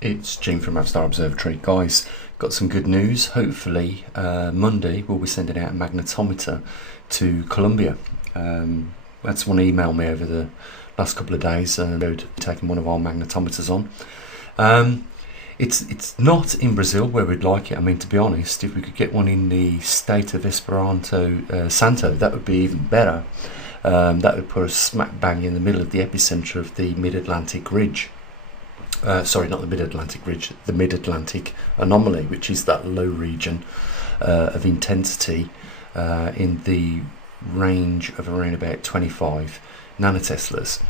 It's Jim from maverickstar Observatory. Guys, got some good news. Hopefully Monday we'll be sending out a magnetometer to Colombia. Had someone email me over the last couple of days and taking one of our magnetometers on. It's not in Brazil where we'd like it. I mean, to be honest, if we could get one in the state of Esperanto Santo, that would be even better. That would put us smack bang in the middle of the epicenter of the mid-Atlantic ridge. Sorry, not the mid-Atlantic ridge, the mid-Atlantic anomaly, which is that low region of intensity in the range of around about 25 nanoteslas,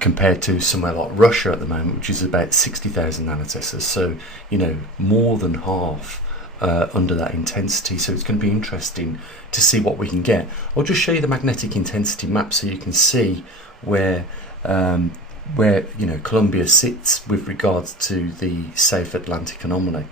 compared to somewhere like Russia at the moment, which is about 60,000 nanoteslas. So, you know, more than half under that intensity. So it's going to be interesting to see what we can get. I'll just show you the magnetic intensity map so you can see where Colombia sits with regards to the South Atlantic anomaly.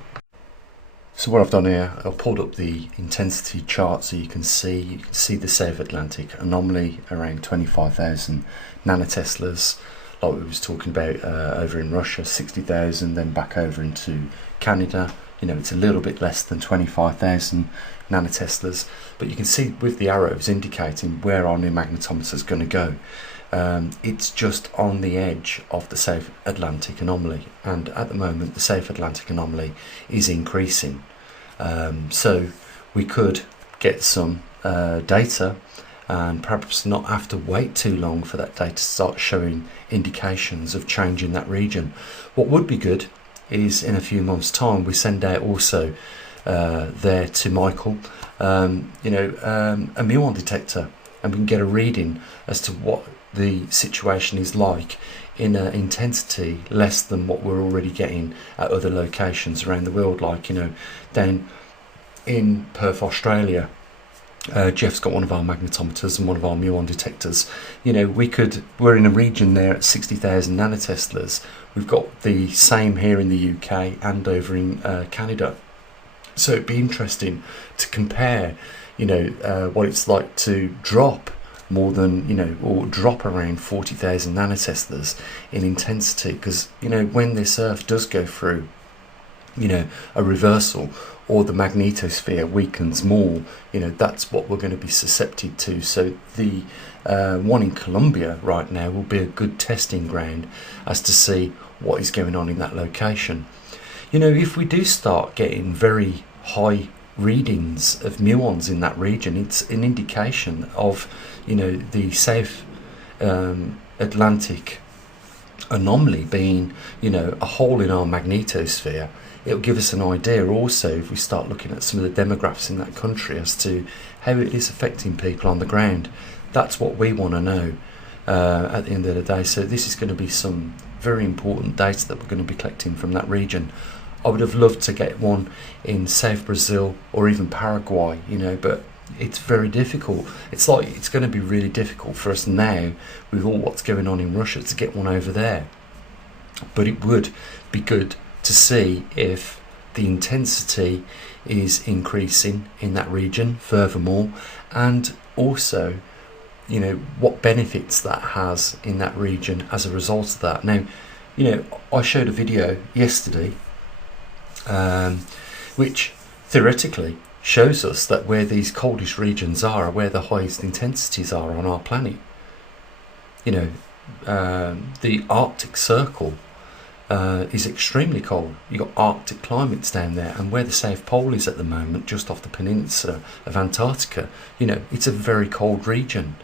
So what I've done here, I've pulled up the intensity chart so you can see the South Atlantic anomaly around 25,000 nanoteslas, like we was talking about over in Russia, 60,000, then back over into Canada. You know, it's a little bit less than 25,000 nanoteslas, but you can see with the arrows indicating where our new magnetometer is going to go. It's just on the edge of the South Atlantic anomaly, and at the moment the South Atlantic anomaly is increasing. So we could get some data and perhaps not have to wait too long for that data to start showing indications of change in that region. What would be good is in a few months' time we send out also there to Michael a Muon detector, and we can get a reading as to what the situation is like in an intensity less than what we're already getting at other locations around the world, like, you know, down in Perth, Australia. Jeff's got one of our magnetometers and one of our Muon detectors. You know, we're in a region there at 60,000 nanoteslas. We've got the same here in the UK and over in Canada. So it'd be interesting to compare, you know, what it's like to drop more than, you know, or drop around 40,000 nanoteslas in intensity, because, you know, when this Earth does go through, you know, a reversal, or the magnetosphere weakens more, you know, that's what we're going to be susceptible to. So the one in Colombia right now will be a good testing ground as to see what is going on in that location. You know, if we do start getting very high readings of muons in that region, it's an indication of, you know, the South Atlantic anomaly being, you know, a hole in our magnetosphere. It'll give us an idea also, if we start looking at some of the demographics in that country, as to how it is affecting people on the ground. That's what we want to know at the end of the day. So this is going to be some very important data that we're going to be collecting from that region. I would have loved to get one in South Brazil or even Paraguay, you know, but it's very difficult. It's going to be really difficult for us now with all what's going on in Russia to get one over there. But it would be good to see if the intensity is increasing in that region furthermore, and also, you know, what benefits that has in that region as a result of that. Now, you know, I showed a video yesterday which theoretically shows us that where these coldest regions are where the highest intensities are on our planet. You know, the Arctic Circle is extremely cold. You've got Arctic climates down there, and where the South Pole is at the moment, just off the peninsula of Antarctica, you know, it's a very cold region.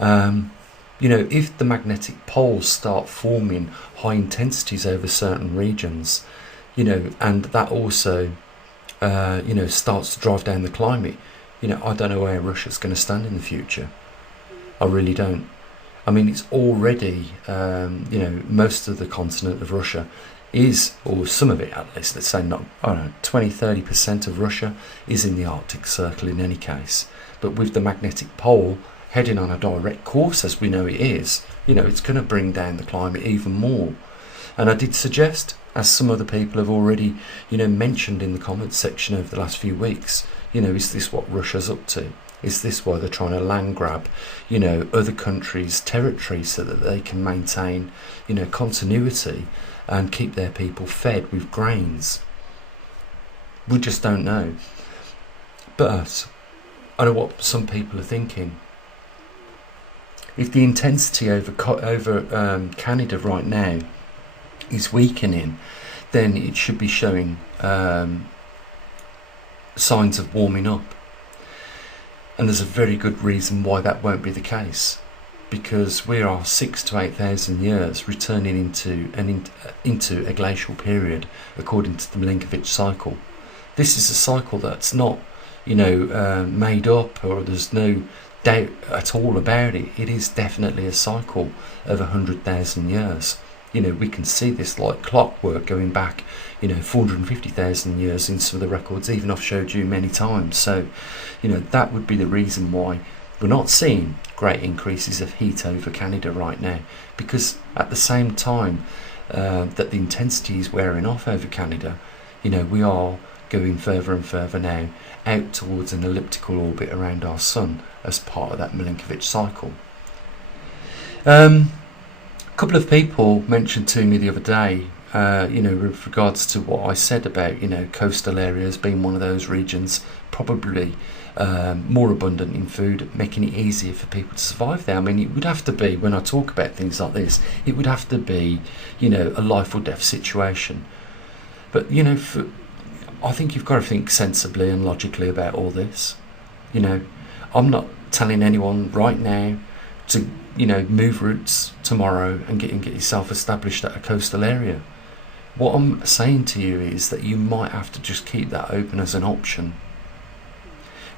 You know, if the magnetic poles start forming high intensities over certain regions, you know, and that also you know, starts to drive down the climate, you know, I don't know where Russia's going to stand in the future. I really don't. I mean, it's already, you know, most of the continent of Russia is, or some of it at least, let's say not, I don't know, 20-30% of Russia is in the Arctic Circle in any case. But with the magnetic pole heading on a direct course as we know it is, you know, it's going to bring down the climate even more. And I did suggest, as some other people have already, you know, mentioned in the comments section over the last few weeks, you know, is this what Russia's up to? Is this why they're trying to land grab, you know, other countries' territory so that they can maintain, you know, continuity and keep their people fed with grains? We just don't know. But I know what some people are thinking. If the intensity over Canada right now is weakening, then it should be showing signs of warming up. And there's a very good reason why that won't be the case, because we are 6,000 to 8,000 years returning into a glacial period according to the Milankovitch cycle. This is a cycle that's not, you know, made up, or there's no doubt at all about it. It is definitely a cycle of 100,000 years. You know, we can see this like clockwork going back, you know, 450,000 years in some of the records, even I've showed you many times. So, you know, that would be the reason why we're not seeing great increases of heat over Canada right now, because at the same time that the intensity is wearing off over Canada, you know, we are going further and further now out towards an elliptical orbit around our sun as part of that Milankovitch cycle. A couple of people mentioned to me the other day, you know, with regards to what I said about, you know, coastal areas being one of those regions probably more abundant in food, making it easier for people to survive there. I mean, it would have to be, when I talk about things like this, it would have to be, you know, a life or death situation. But, you know, I think you've got to think sensibly and logically about all this. You know, I'm not telling anyone right now to, you know, move routes tomorrow and get yourself established at a coastal area. What I'm saying to you is that you might have to just keep that open as an option.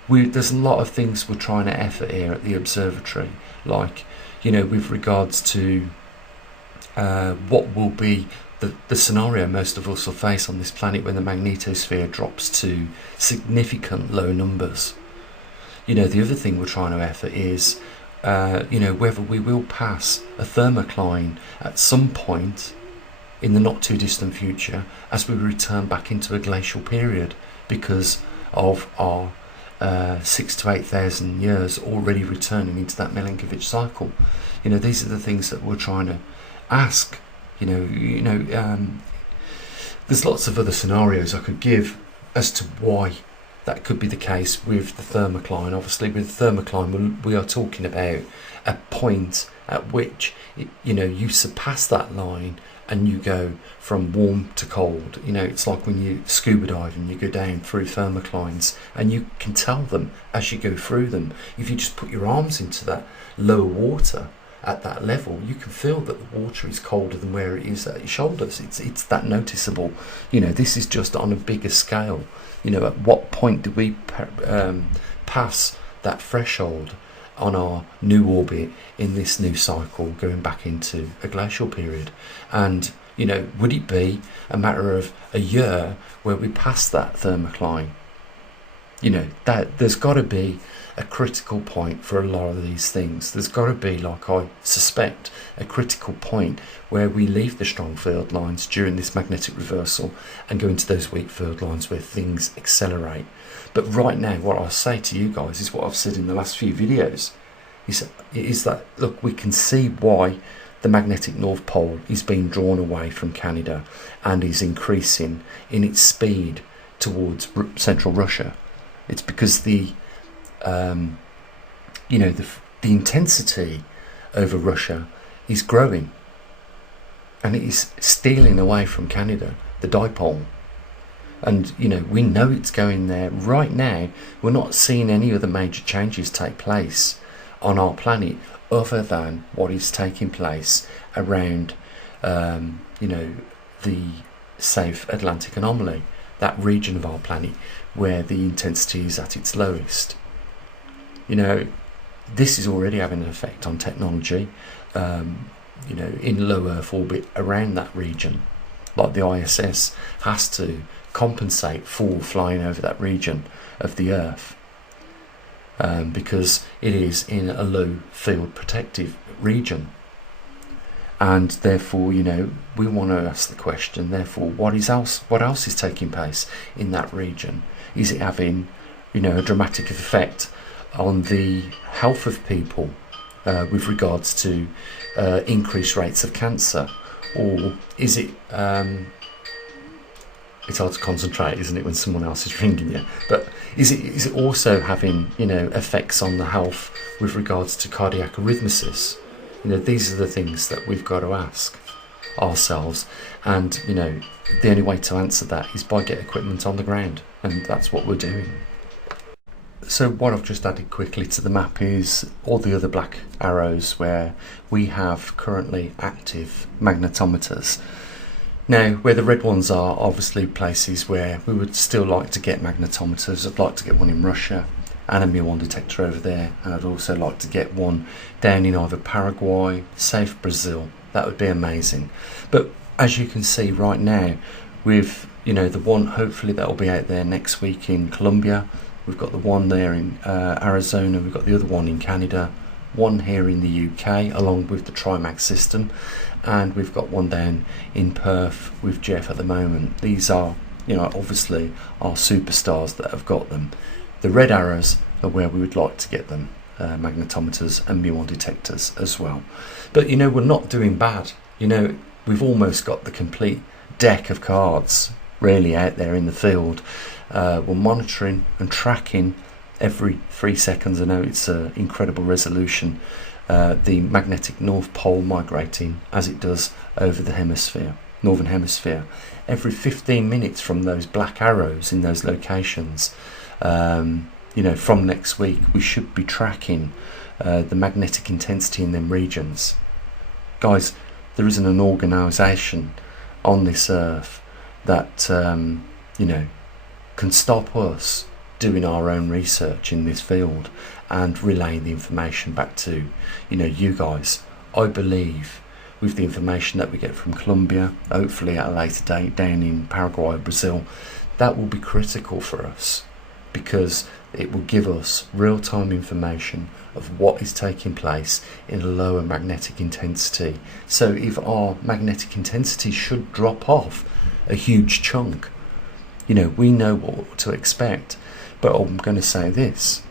There's a lot of things we're trying to effort here at the observatory, like, you know, with regards to what will be the scenario most of us will face on this planet when the magnetosphere drops to significant low numbers. You know, the other thing we're trying to effort is you know, whether we will pass a thermocline at some point in the not too distant future as we return back into a glacial period, because of our 6,000 to 8,000 years already returning into that Milankovitch cycle. You know, these are the things that we're trying to ask. You know, there's lots of other scenarios I could give as to why that could be the case with the thermocline. Obviously, with the thermocline, we are talking about a point at which, you know, you surpass that line and you go from warm to cold. You know, it's like when you scuba dive and you go down through thermoclines, and you can tell them as you go through them. If you just put your arms into that lower water at that level, you can feel that the water is colder than where it is at your shoulders. It's that noticeable. You know, this is just on a bigger scale. You know, at what point do we pass that threshold on our new orbit in this new cycle, going back into a glacial period? And, you know, would it be a matter of a year where we pass that thermocline? You know, that there's got to be a critical point for a lot of these things. There's got to be, like I suspect, a critical point where we leave the strong field lines during this magnetic reversal and go into those weak field lines where things accelerate. But right now, what I'll say to you guys is what I've said in the last few videos, is that, look, we can see why the magnetic North Pole is being drawn away from Canada and is increasing in its speed towards central Russia. It's because the you know, the intensity over Russia is growing, and it is stealing away from Canada, the dipole. And, you know, we know it's going there. Right now, we're not seeing any other major changes take place on our planet other than what is taking place around, you know, the South Atlantic anomaly, that region of our planet where the intensity is at its lowest. You know, this is already having an effect on technology, you know, in low Earth orbit around that region. Like the ISS has to compensate for flying over that region of the Earth, because it is in a low field protective region. And therefore, you know, we want to ask the question, therefore, what else is taking place in that region? Is it having, you know, a dramatic effect on the health of people with regards to increased rates of cancer, or is it it's hard to concentrate, isn't it, when someone else is ringing you? But is it also having, you know, effects on the health with regards to cardiac arrhythmias? You know, these are the things that we've got to ask ourselves, and you know, the only way to answer that is by getting equipment on the ground, and that's what we're doing. So what I've just added quickly to the map is all the other black arrows where we have currently active magnetometers. Now, where the red ones are obviously places where we would still like to get magnetometers. I'd like to get one in Russia and a Muon detector over there, and I'd also like to get one down in either Paraguay, South Brazil. That would be amazing. But as you can see right now, with, you know, the one hopefully that will be out there next week in Colombia, we've got the one there in Arizona, we've got the other one in Canada, one here in the UK along with the Trimag system, and we've got one down in Perth with Jeff at the moment. These are, you know, obviously our superstars that have got them. The red arrows are where we would like to get them, magnetometers and Muon detectors as well. But you know, we're not doing bad. You know, we've almost got the complete deck of cards really out there in the field. We're monitoring and tracking every 3 seconds. I know it's an incredible resolution. The magnetic North Pole migrating as it does over the hemisphere, northern hemisphere. Every 15 minutes from those black arrows in those locations, you know, from next week we should be tracking the magnetic intensity in them regions. Guys, there isn't an organisation on this earth that you know, can stop us doing our own research in this field and relaying the information back to, you know, you guys. I believe with the information that we get from Colombia, hopefully at a later date down in Paraguay, Brazil, that will be critical for us, because it will give us real-time information of what is taking place in a lower magnetic intensity. So if our magnetic intensity should drop off a huge chunk, you know, we know what to expect. But I'm going to say this,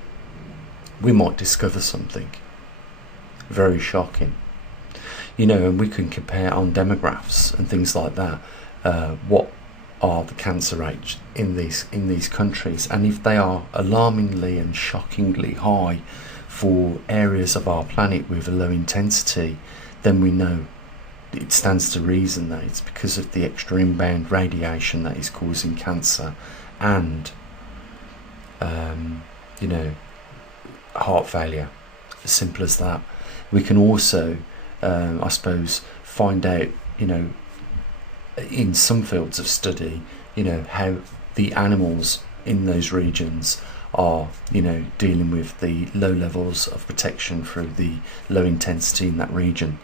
we might discover something very shocking, you know, and we can compare on demographs and things like that, what are the cancer rates in these countries, and if they are alarmingly and shockingly high for areas of our planet with a low intensity, then we know it stands to reason that it's because of the extra inbound radiation that is causing cancer and you know, heart failure. As simple as that. We can also I suppose find out, you know, in some fields of study, you know, how the animals in those regions are, you know, dealing with the low levels of protection through the low intensity in that region.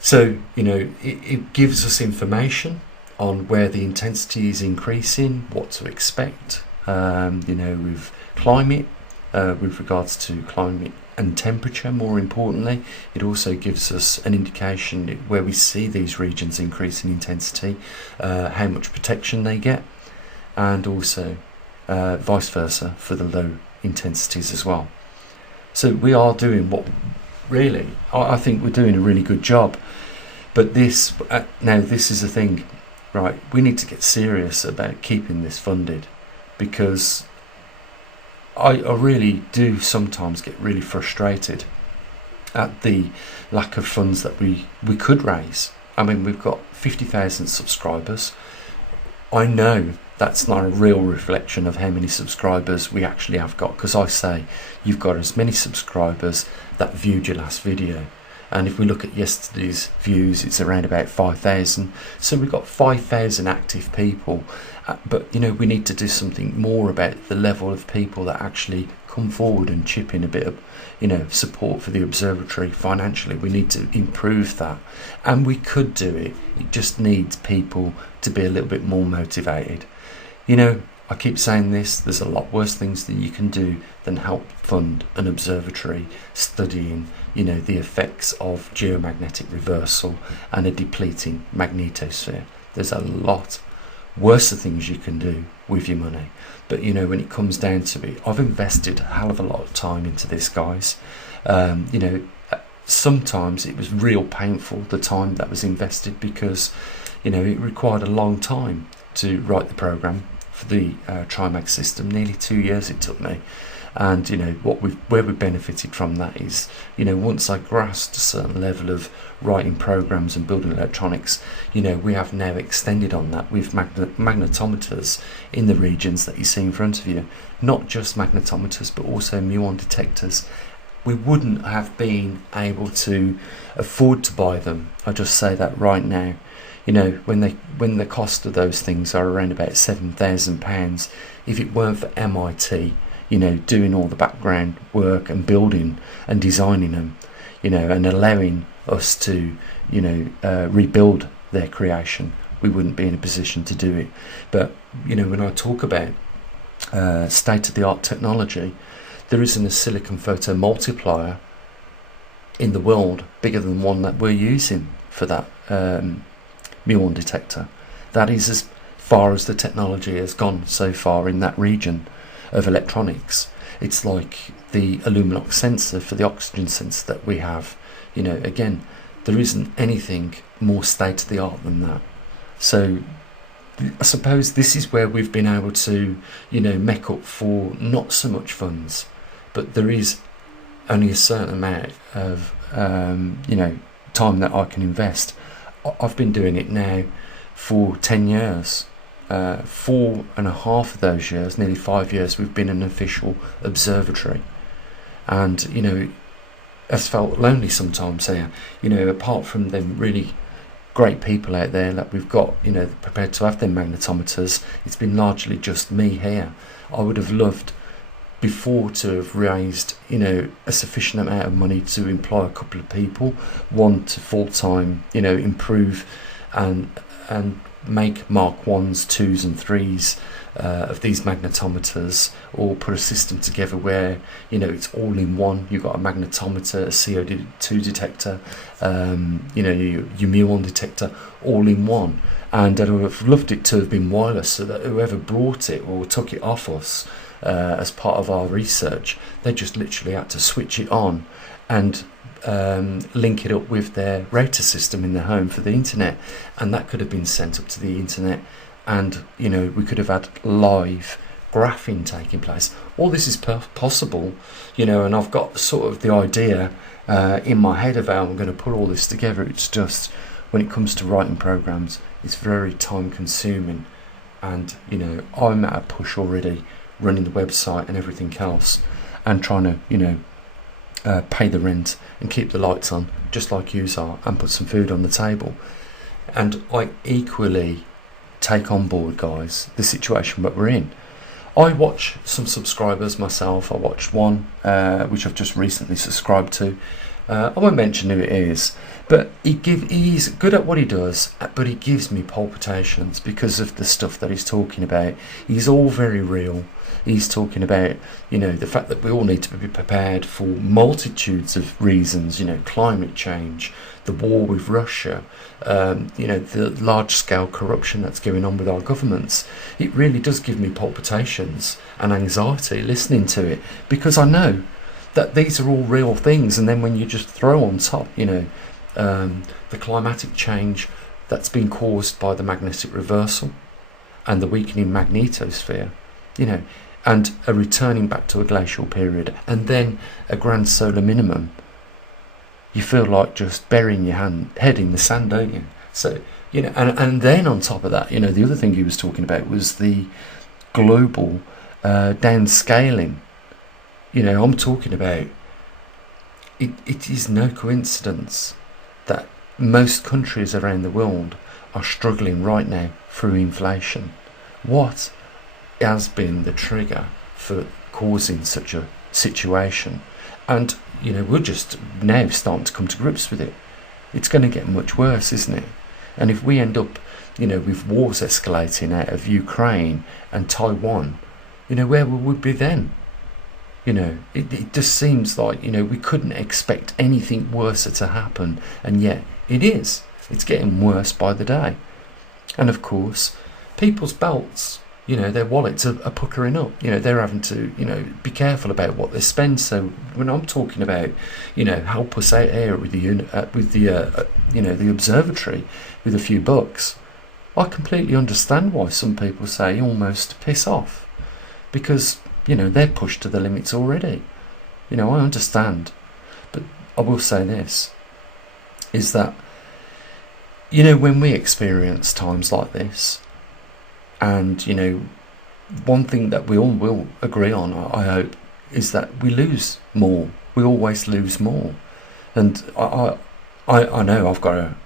So, you know, it gives us information on where the intensity is increasing, what to expect, you know, with climate, with regards to climate and temperature. More importantly, it also gives us an indication where we see these regions increase in intensity, how much protection they get, and also vice versa for the low intensities as well. So we are doing what really, I think we're doing a really good job. But this, now this is the thing, right, we need to get serious about keeping this funded, because I really do sometimes get really frustrated at the lack of funds that we could raise. I mean, we've got 50,000 subscribers. I know that's not a real reflection of how many subscribers we actually have got, because I say you've got as many subscribers that viewed your last video. And if we look at yesterday's views, it's around about 5,000. So we've got 5,000 active people. But, you know, we need to do something more about the level of people that actually come forward and chip in a bit of, you know, support for the observatory financially. We need to improve that. And we could do it. It just needs people to be a little bit more motivated. You know, I keep saying this, there's a lot worse things that you can do than help fund an observatory studying, you know, the effects of geomagnetic reversal and a depleting magnetosphere. There's a lot worse things you can do with your money. But you know, when it comes down to it, I've invested a hell of a lot of time into this, guys. You know, sometimes it was real painful, the time that was invested, because you know, it required a long time to write the program for the Trimag system. Nearly 2 years it took me. And you know, where we benefited from that is, you know, once I grasped a certain level of writing programs and building electronics, you know, we have now extended on that with magnetometers in the regions that you see in front of you. Not just magnetometers, but also muon detectors. We wouldn't have been able to afford to buy them. I just say that right now. You know, when the cost of those things are around about £7,000, if it weren't for MIT, you know, doing all the background work and building and designing them, you know, and allowing us to, you know, rebuild their creation, we wouldn't be in a position to do it. But you know, when I talk about state-of-the-art technology, there isn't a silicon photo multiplier in the world bigger than one that we're using for that muon detector. That is as far as the technology has gone so far in that region of electronics. It's like the Illuminox sensor for the oxygen sensor that we have. You know, again, there isn't anything more state of the art than that. So I suppose this is where we've been able to, you know, make up for not so much funds, but there is only a certain amount of you know, time that I can invest. I've been doing it now for 10 years. 4.5 of those years, nearly 5 years, we've been an official observatory. And you know, it's felt lonely sometimes here, you know, apart from them really great people out there that we've got, you know, prepared to have their magnetometers. It's been largely just me here. I would have loved before to have raised, you know, a sufficient amount of money to employ a couple of people, one to full-time, you know, improve and make Mark 1s, 2s and 3s of these magnetometers, or put a system together where, you know, it's all in one. You've got a magnetometer, a CO2 detector, you know, your muon detector, all in one. And I would have loved it to have been wireless, so that whoever brought it or took it off us as part of our research, they just literally had to switch it on and link it up with their router system in their home for the internet, and that could have been sent up to the internet, and you know, we could have had live graphing taking place. All this is possible, you know, and I've got sort of the idea in my head of how I'm going to put all this together. It's just, when it comes to writing programs, it's very time consuming, and you know, I'm at a push already running the website and everything else, and trying to, you know, pay the rent and keep the lights on, just like yous are, and put some food on the table. And I equally take on board, guys, the situation that we're in. I watch some subscribers myself. I watched one which I've just recently subscribed to. I won't mention who it is, but he's good at what he does, but he gives me palpitations because of the stuff that he's talking about. He's all very real. He's talking about, you know, the fact that we all need to be prepared for multitudes of reasons, you know, climate change, the war with Russia, you know, the large-scale corruption that's going on with our governments. It really does give me palpitations and anxiety listening to it, because I know that these are all real things. And then when you just throw on top, you know, the climatic change that's been caused by the magnetic reversal and the weakening magnetosphere, you know, and a returning back to a glacial period, and then a grand solar minimum, you feel like just burying your head in the sand, don't you? So, you know, and then on top of that, you know, the other thing he was talking about was the global downscaling. You know, I'm talking about, it is no coincidence that most countries around the world are struggling right now through inflation. What has been the trigger for causing such a situation? And you know, we're just now starting to come to grips with it. It's going to get much worse, isn't it? And if we end up, you know, with wars escalating out of Ukraine and Taiwan, you know, where would we be then? You know, it just seems like, you know, we couldn't expect anything worse to happen, and yet it is. It's getting worse by the day. And of course, people's belts, their wallets are puckering up. They're having to, be careful about what they spend. So when I'm talking about, help us out here with the observatory with a few bucks, I completely understand why some people say almost piss off, because they're pushed to the limits already. I understand, but I will say this, is that when we experience times like this, and one thing that we all will agree on, I hope, is that we lose more. We always lose more. And I know I've got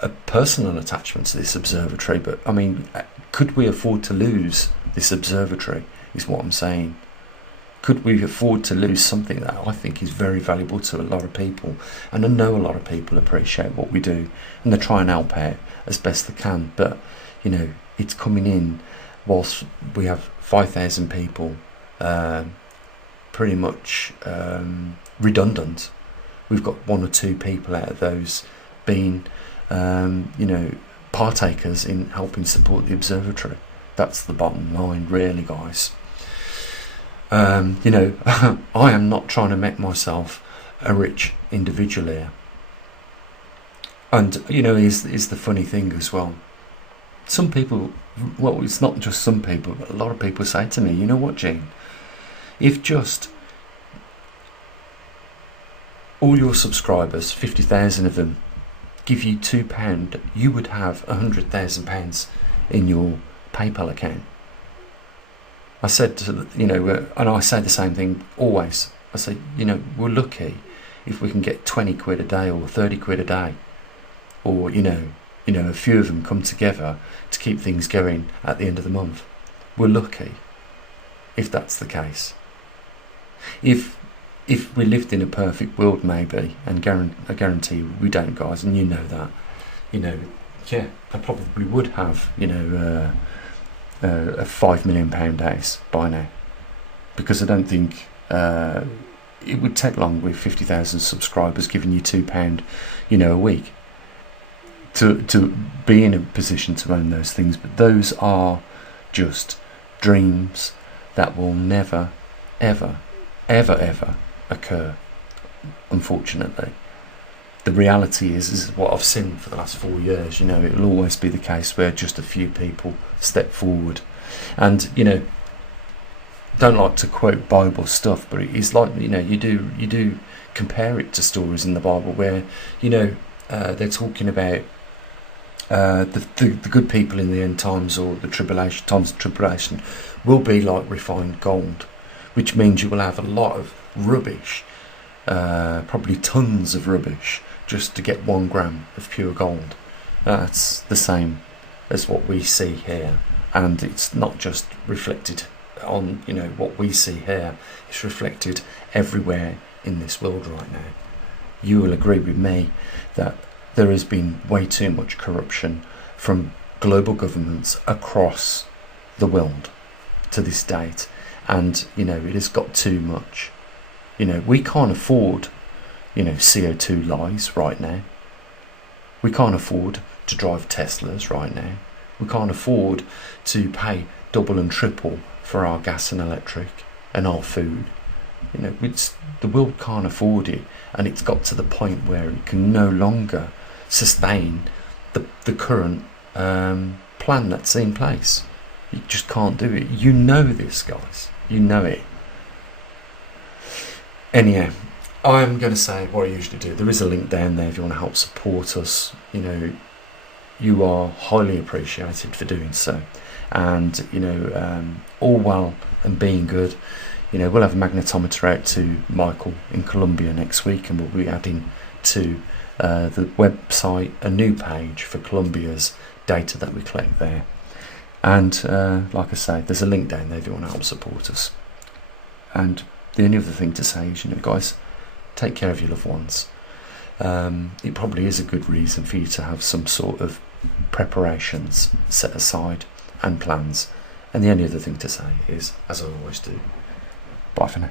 a personal attachment to this observatory, but I mean, could we afford to lose this observatory, is what I'm saying. Could we afford to lose something that I think is very valuable to a lot of people? And I know a lot of people appreciate what we do, and they try and help out as best they can, but it's coming in whilst we have 5,000 people pretty much redundant. We've got 1 or 2 people out of those being partakers in helping support the observatory. That's the bottom line, really, guys. I am not trying to make myself a rich individual here. And is the funny thing as well, some people, well, it's not just some people, but a lot of people say to me, you know what, Gene, if just all your subscribers, 50,000 of them, give you £2, you would have £100,000 in your PayPal account. I said to and I say the same thing always. I say, we're lucky if we can get 20 quid a day or 30 quid a day, or a few of them come together to keep things going at the end of the month. We're lucky if that's the case. If we lived in a perfect world, maybe, and I guarantee we don't, guys, and that, I probably would have, a £5 million house by now, because I don't think it would take long with 50,000 subscribers giving you £2 a week to be in a position to own those things. But those are just dreams that will never ever occur, unfortunately. The reality is what I've seen for the last 4 years. It'll always be the case where just a few people step forward. And don't like to quote Bible stuff, but it is like you do compare it to stories in the Bible where they're talking about the good people in the end times, or the times of tribulation, will be like refined gold, which means you will have a lot of rubbish, probably tons of rubbish, just to get 1 gram of pure gold. That's the same as what we see here, and it's not just reflected on what we see here, it's reflected everywhere in this world right now. You will agree with me that there has been way too much corruption from global governments across the world to this date, and it has got too much. We can't afford CO2 lies right now. We can't afford to drive Teslas right now. We can't afford to pay double and triple for our gas and electric and our food. The world can't afford it, and it's got to the point where it can no longer sustain the current plan that's in place. You just can't do it. This, guys. It. Anyhow, I'm going to say what I usually do. There is a link down there if you want to help support us. You are highly appreciated for doing so. And, all well and being good, we'll have a magnetometer out to Michael in Colombia next week, and we'll be adding to the website a new page for Colombia's data that we collect there. And like I say, there's a link down there if you want to help support us. And the only other thing to say is, guys, take care of your loved ones. It probably is a good reason for you to have some sort of preparations set aside and plans. And the only other thing to say is, as I always do, bye for now.